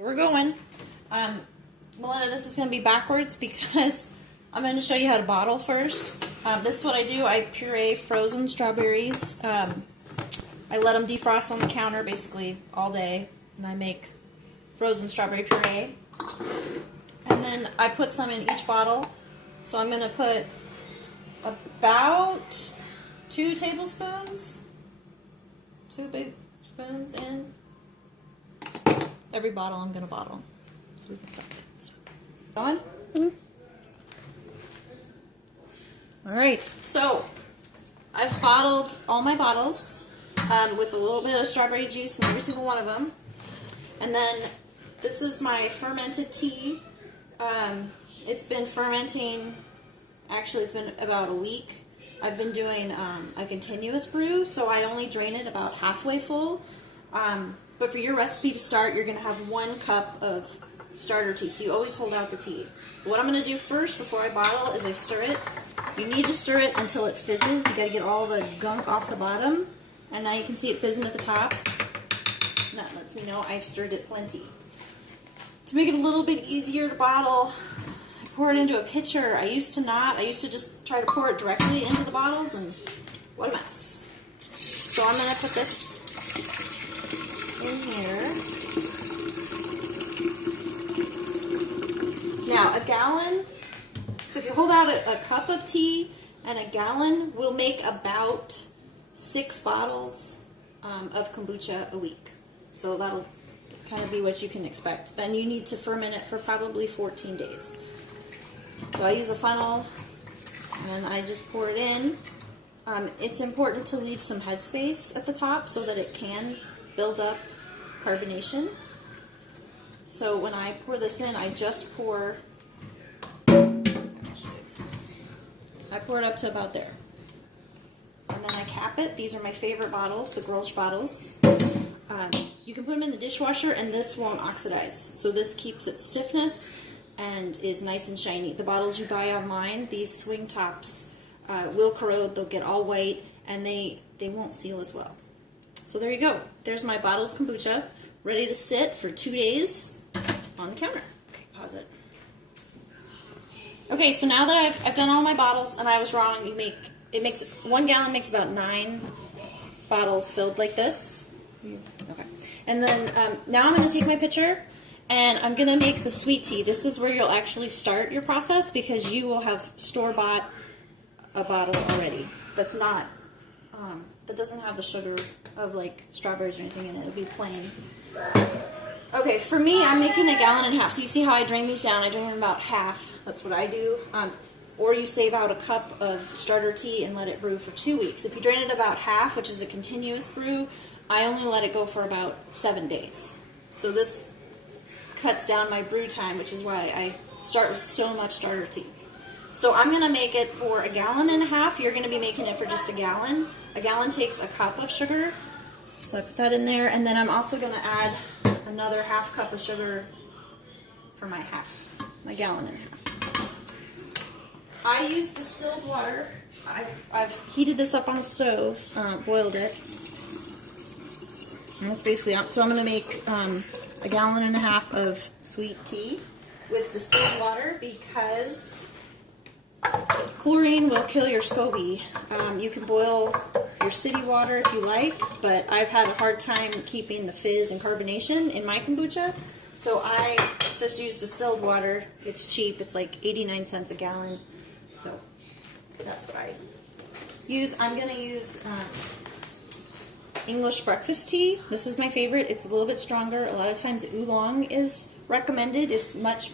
We're going. Melinda, this is going to be backwards because I'm going to show you how to bottle first. This is what I do. I puree frozen strawberries. I let them defrost on the counter basically all day, and I make frozen strawberry puree. And then I put some in each bottle. So I'm going to put about 2 tablespoons, 2 big spoons in every bottle I'm going to bottle. So we can stop this. Going? Mm-hmm. Alright, so I've bottled all my bottles with a little bit of strawberry juice in every single one of them. And then this is my fermented tea. It's been fermenting, actually it's been about a week. I've been doing a continuous brew, so I only drain it about halfway full. But for your recipe to start, you're going to have 1 cup of starter tea, so you always hold out the tea. What I'm going to do first before I bottle is I stir it. You need to stir it until it fizzes. You got to get all the gunk off the bottom, and now you can see it fizzing at the top. And that lets me know I've stirred it plenty. To make it a little bit easier to bottle, I pour it into a pitcher. I used to not. I used to just try to pour it directly into the bottles, and what a mess. So I'm going to put this in here. Now, a gallon, so if you hold out a cup of tea and a gallon, will make about 6 bottles of kombucha a week. So that'll kind of be what you can expect. And you need to ferment it for probably 14 days. So I use a funnel and I just pour it in. It's important to leave some headspace at the top so that it can build up carbonation. So when I pour this in, I just pour, I pour it up to about there. And then I cap it. These are my favorite bottles, the Grolsch bottles. You can put them in the dishwasher and this won't oxidize. So this keeps its stiffness and is nice and shiny. The bottles you buy online, these swing tops, will corrode, they'll get all white, and they won't seal as well. So there you go. There's my bottled kombucha, ready to sit for 2 days on the counter. Okay, pause it. Okay, so now that I've done all my bottles, and I was wrong, 1 gallon makes about 9 bottles filled like this. Okay, and then now I'm going to take my pitcher, and I'm going to make the sweet tea. This is where you'll actually start your process because you will have store-bought a bottle already. That's not, that doesn't have the sugar of like strawberries or anything in it. It'll be plain. Okay, for me, I'm making 1.5 gallons. So you see how I drain these down? I drain them about half. That's what I do. Or you save out a cup of starter tea and let it brew for 2 weeks. If you drain it about half, which is a continuous brew, I only let it go for about 7 days. So this cuts down my brew time, which is why I start with so much starter tea. So I'm going to make it for 1.5 gallons. You're going to be making it for just 1 gallon. 1 gallon takes a cup of sugar. So I put that in there, and then I'm also going to add another half cup of sugar for my 1.5 gallons. I use distilled water. I've heated this up on the stove, boiled it. And that's basically, so I'm going to make 1.5 gallons of sweet tea with distilled water because chlorine will kill your SCOBY. You can boil your city water if you like, but I've had a hard time keeping the fizz and carbonation in my kombucha, so I just use distilled water. It's cheap. It's like 89 cents a gallon, so that's what I use. I'm going to use English breakfast tea. This is my favorite. It's a little bit stronger. A lot of times oolong is recommended. It's much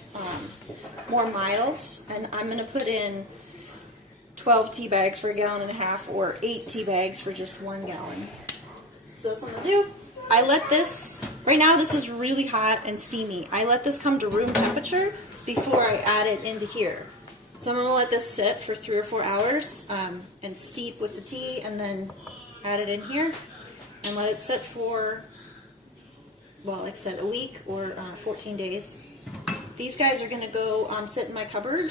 more mild, and I'm going to put in 12 tea bags for 1.5 gallons or 8 tea bags for just 1 gallon. So that's what I'm going to do. I let this, right now this is really hot and steamy. I let this come to room temperature before I add it into here. So I'm going to let this sit for 3 or 4 hours and steep with the tea, and then add it in here and let it sit for, well, like I said, a week or 14 days. These guys are going to go sit in my cupboard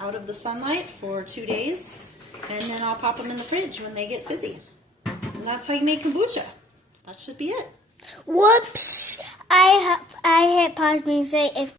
out of the sunlight for 2 days, and then I'll pop them in the fridge when they get fizzy. And that's how you make kombucha. That should be it. Whoops! I hit pause music if